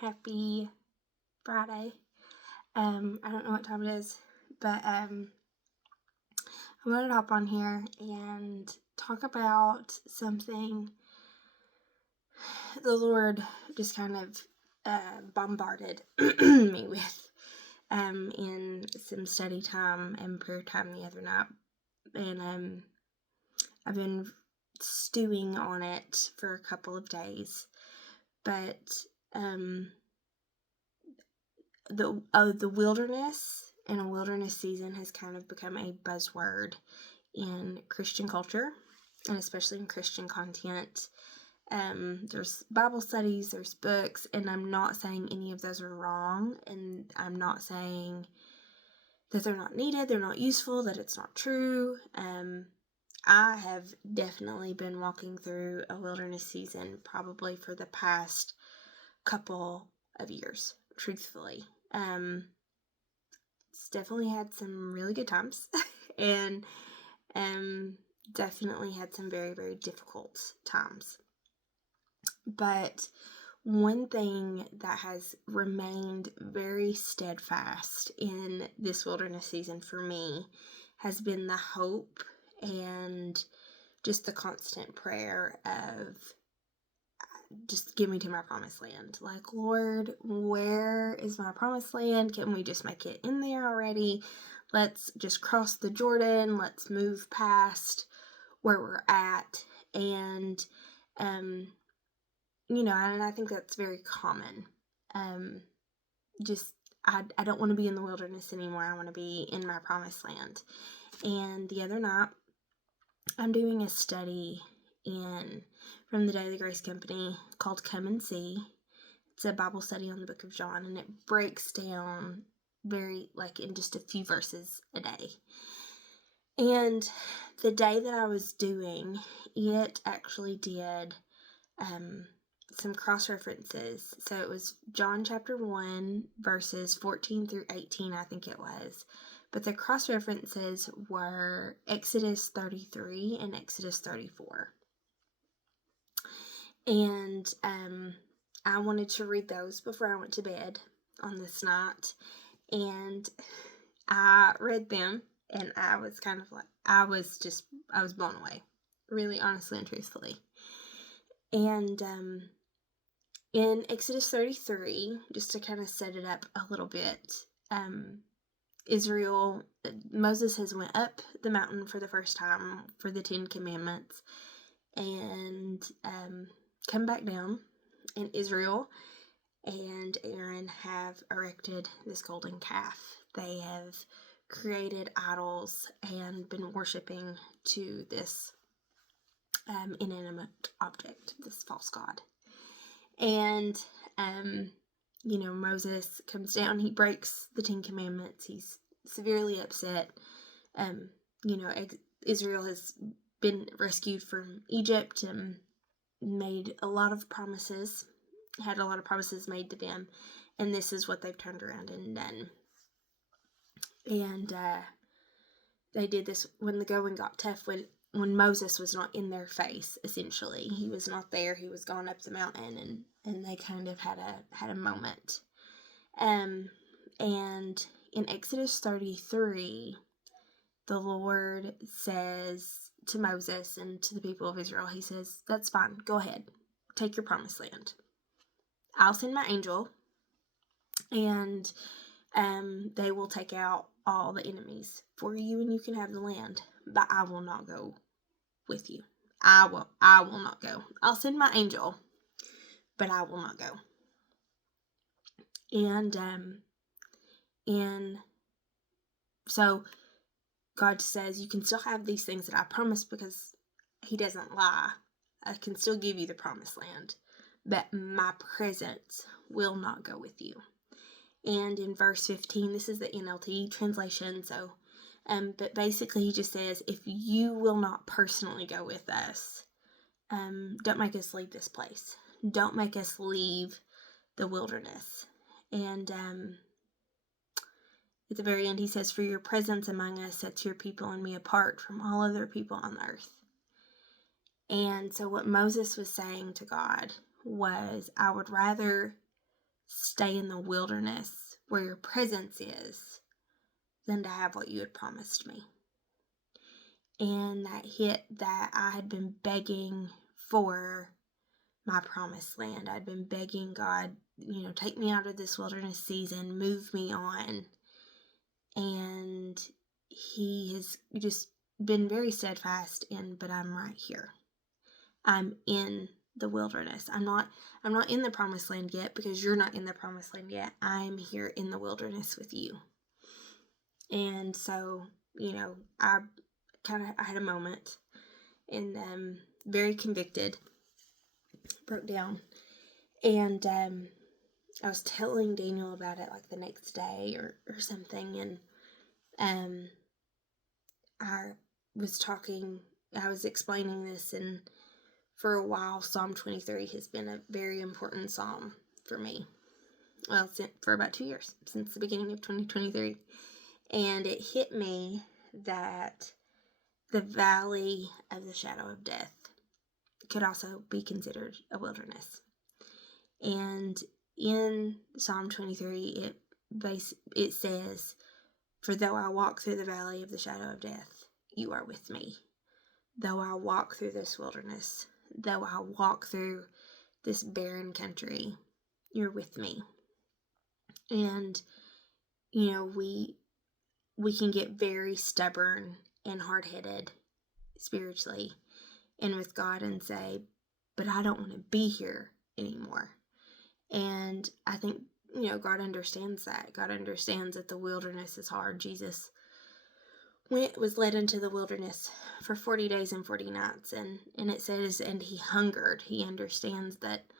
Happy Friday. I don't know what time it is, but I wanted to hop on here and talk about something the Lord just kind of bombarded me with in some study time and prayer time the other night. And I've been stewing on it for a couple of days. But the wilderness and a wilderness season has kind of become a buzzword in Christian culture, and especially in Christian content. There's Bible studies, there's books, and I'm not saying any of those are wrong, and I'm not saying that they're not needed, they're not useful, that it's not true. I have definitely been walking through a wilderness season probably for the past couple of years, truthfully. It's definitely had some really good times and definitely had some very, very difficult times. But one thing that has remained very steadfast in this wilderness season for me has been the hope and just the constant prayer of just give me to my promised land. Like, Lord, where is my promised land? Can we just make it in there already? Let's just cross the Jordan. Let's move past where we're at. And, and I think that's very common. I don't want to be in the wilderness anymore. I want to be in my promised land. And the other night, I'm doing a study from the Daily Grace Company called Come and See. It's a Bible study on the book of John, and it breaks down very, in just a few verses a day. And the day that I was doing it actually did some cross-references. So it was John chapter 1, verses 14 through 18, I think it was. But the cross-references were Exodus 33 and Exodus 34. And I wanted to read those before I went to bed on this night. And I read them, and I was I was blown away, really, honestly and truthfully. And in Exodus 33, just to kind of set it up a little bit, Moses has went up the mountain for the first time for the 10 Commandments, and come back down, and Israel and Aaron have erected this golden calf. They have created idols and been worshiping to this inanimate object, this false god. And Moses comes down, he breaks the 10 Commandments, he's severely upset. Israel has been rescued from Egypt and made a lot of promises, had a lot of promises made to them, and this is what they've turned around and done. And they did this when the going got tough, when Moses was not in their face, essentially. He was not there, he was gone up the mountain, and they kind of had a moment. And in Exodus 33, the Lord says to Moses and to the people of Israel, he says, that's fine, go ahead, take your promised land. I'll send my angel, and they will take out all the enemies for you, and you can have the land, but I will not go with you. I will not go. I'll send my angel, but I will not go. And so God says, you can still have these things that I promised, because he doesn't lie. I can still give you the promised land, but my presence will not go with you. And in verse 15, this is the NLT translation, so but basically he just says, if you will not personally go with us, don't make us leave this place. Don't make us leave the wilderness. And at the very end he says, for your presence among us sets your people and me apart from all other people on the earth. And so what Moses was saying to God was, I would rather stay in the wilderness where your presence is than to have what you had promised me. And that hit that I had been begging for my promised land. I'd been begging God, take me out of this wilderness season, move me on. And he has just been very steadfast but I'm right here. I'm in the wilderness. I'm not in the promised land yet, because you're not in the promised land yet. I'm here in the wilderness with you. And so, I had a moment, and very convicted, broke down, and I was telling Daniel about it like the next day or something, and I was explaining this, and for a while, Psalm 23 has been a very important psalm for me. Well, for about 2 years, since the beginning of 2023. And it hit me that the valley of the shadow of death could also be considered a wilderness. And in Psalm 23, it says, "For though I walk through the valley of the shadow of death, you are with me. Though I walk through this wilderness, though I walk through this barren country, you're with me." And, we can get very stubborn and hard-headed spiritually and with God and say, but I don't want to be here anymore. And I think, God understands that. God understands that the wilderness is hard. Jesus was led into the wilderness for 40 days and 40 nights. And it says, and he hungered. He understands that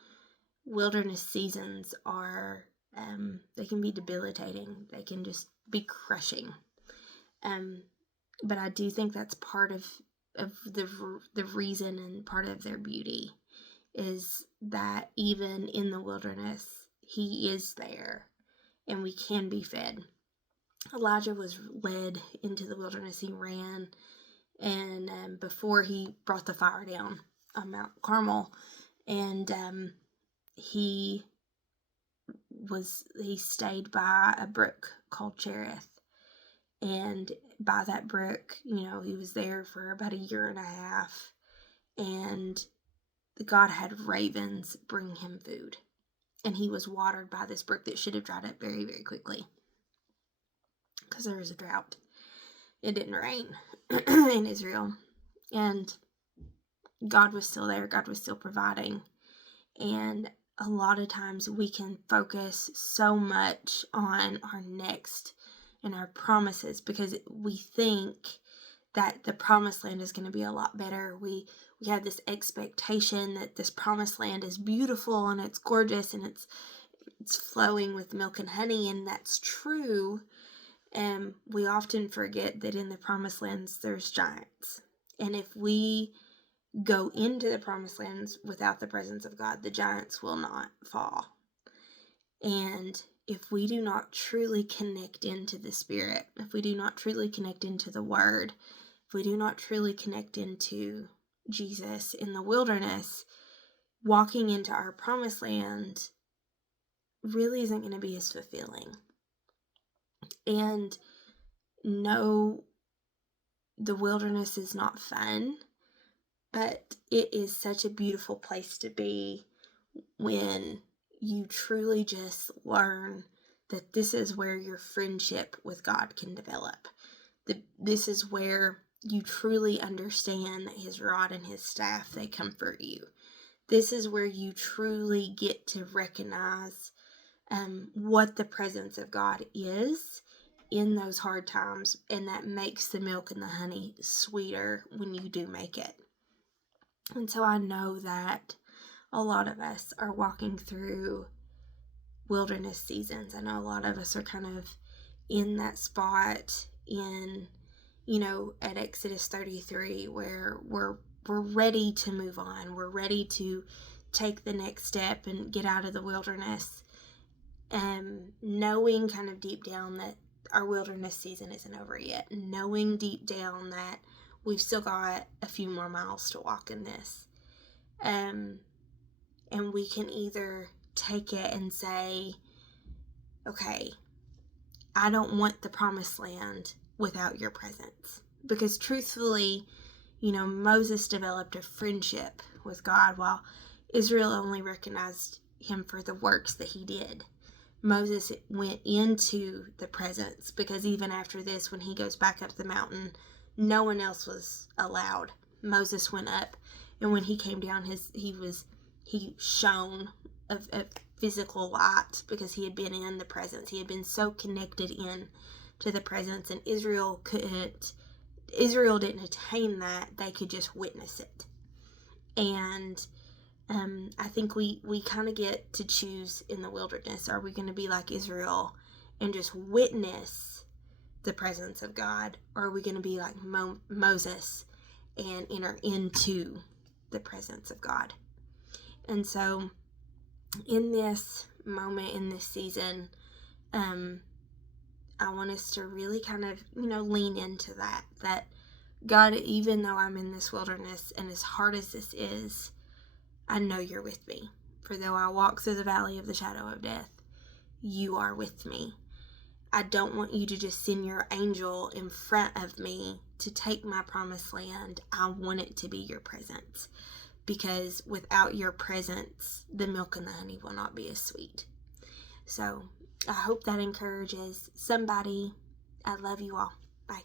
wilderness seasons are, they can be debilitating. They can just be crushing. But I do think that's part of the reason and part of their beauty is that even in the wilderness, he is there and we can be fed. Elijah was led into the wilderness. He ran, and before he brought the fire down on Mount Carmel, and he stayed by a brook called Cherith. And by that brook, he was there for about 1.5 years, and God had ravens bring him food. And he was watered by this brook that should have dried up very, very quickly, because there was a drought. It didn't rain in Israel. And God was still there. God was still providing. And a lot of times we can focus so much on our next and our promises because we think that the promised land is going to be a lot better. We have this expectation that this promised land is beautiful and it's gorgeous and it's flowing with milk and honey, and that's true. And we often forget that in the promised lands there's giants. And if we go into the promised lands without the presence of God, the giants will not fall. And if we do not truly connect into the Spirit, if we do not truly connect into the Word, if we do not truly connect into Jesus in the wilderness, walking into our promised land really isn't going to be as fulfilling. And no, the wilderness is not fun, but it is such a beautiful place to be when you truly just learn that this is where your friendship with God can develop. This is where you truly understand that his rod and his staff, they comfort you. This is where you truly get to recognize what the presence of God is in those hard times, and that makes the milk and the honey sweeter when you do make it. And so I know that a lot of us are walking through wilderness seasons. I know a lot of us are kind of in that spot at Exodus 33 where we're ready to move on. We're ready to take the next step and get out of the wilderness, knowing kind of deep down that our wilderness season isn't over yet, knowing deep down that we've still got a few more miles to walk in this. And we can either take it and say, okay, I don't want the promised land without your presence. Because truthfully, Moses developed a friendship with God while Israel only recognized him for the works that he did. Moses went into the presence, because even after this, when he goes back up the mountain, no one else was allowed. Moses went up, and when he came down, he shone a physical light, because he had been in the presence. He had been so connected in to the presence, and Israel didn't attain that. They could just witness it. And I think we kind of get to choose in the wilderness. Are we going to be like Israel and just witness the presence of God? Or are we going to be like Moses and enter into the presence of God? And so in this moment, in this season, I want us to really kind of, lean into that God, even though I'm in this wilderness, and as hard as this is, I know you're with me. For though I walk through the valley of the shadow of death, you are with me. I don't want you to just send your angel in front of me to take my promised land. I want it to be your presence. Because without your presence, the milk and the honey will not be as sweet. So I hope that encourages somebody. I love you all. Bye.